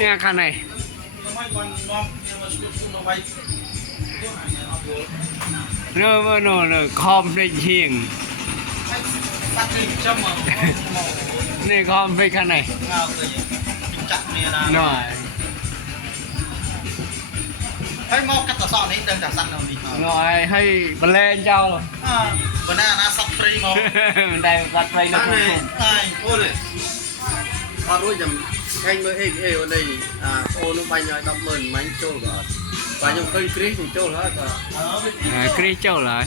เนี่ยคันไหนเนื้อโน่นคอมได้เชียงนี่คอมไปคันไหนหน่อย ให้มอกกัตตะซอนี้เติมจากสั้นเอาดี หน่อยให้บรรเลงเจ้า บนหน้านาซับฟรีมอ มันได้บัตรไปนะคุณ ไอ้โอ้ย พอรู้จำแข่งเมื่อเอวในโอ้นุ่มไปย่อย10,000มันโจ้ก่อนไปยังเคยคลิกโจ้แล้วก็ คริสเจ้าเลย